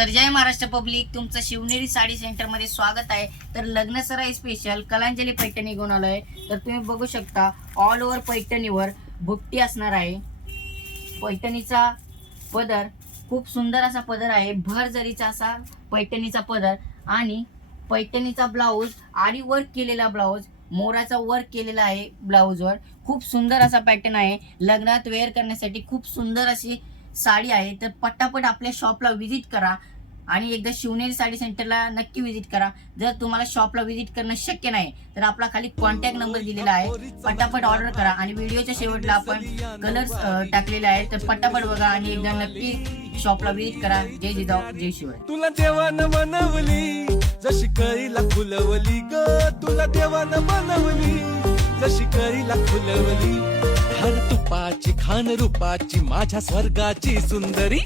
तर जय महाराष्ट्र पब्लिक, तुमचं शिवनेरी साडी सेंटर मध्ये स्वागत आहे। तर लग्न सराई स्पेशल कलांजली पैठणी घेऊन आलोय। तर तुम्ही बघू शकता ऑल ओव्हर पैठणीवर बुट्टी असणार आहे। पैठणीचा पदर खूप सुंदर असा पदर आहे, भर जरीचा असा पैठणीचा पदर आणि पैठणीचा ब्लाऊज आरी वर्क केलेला ब्लाऊज, मोराचा वर्क केलेला आहे ब्लाऊजवर। खूप सुंदर असा पॅटर्न आहे, लग्नात वेअर करण्यासाठी खूप सुंदर अशी साडी आहे। तर पटापट आपल्या शॉपला व्हिजिट करा आणि एकदा शिवनेरी साडी सेंटरला नक्की व्हिजिट करा। जर तुम्हाला शॉपला व्हिजिट करणं शक्य नाही तर आपला खाली कॉन्टॅक्ट नंबर दिलेला आहे, पटापट ऑर्डर करा। आणि व्हिडिओच्या शेवटला आपण कलर्स टाकलेले आहेत, तर पटापट बघा आणि एकदा नक्की शॉपला व्हिजिट करा। जय जिजाऊ जय शिवाय। तुला देवानं मनवली जशी कळीला फुलवली ग, तुला देवानं मनवली जशी कळीला फुलवली। हर तुपाची खान रूपाची माझ्या स्वर्गाची सुंदरी।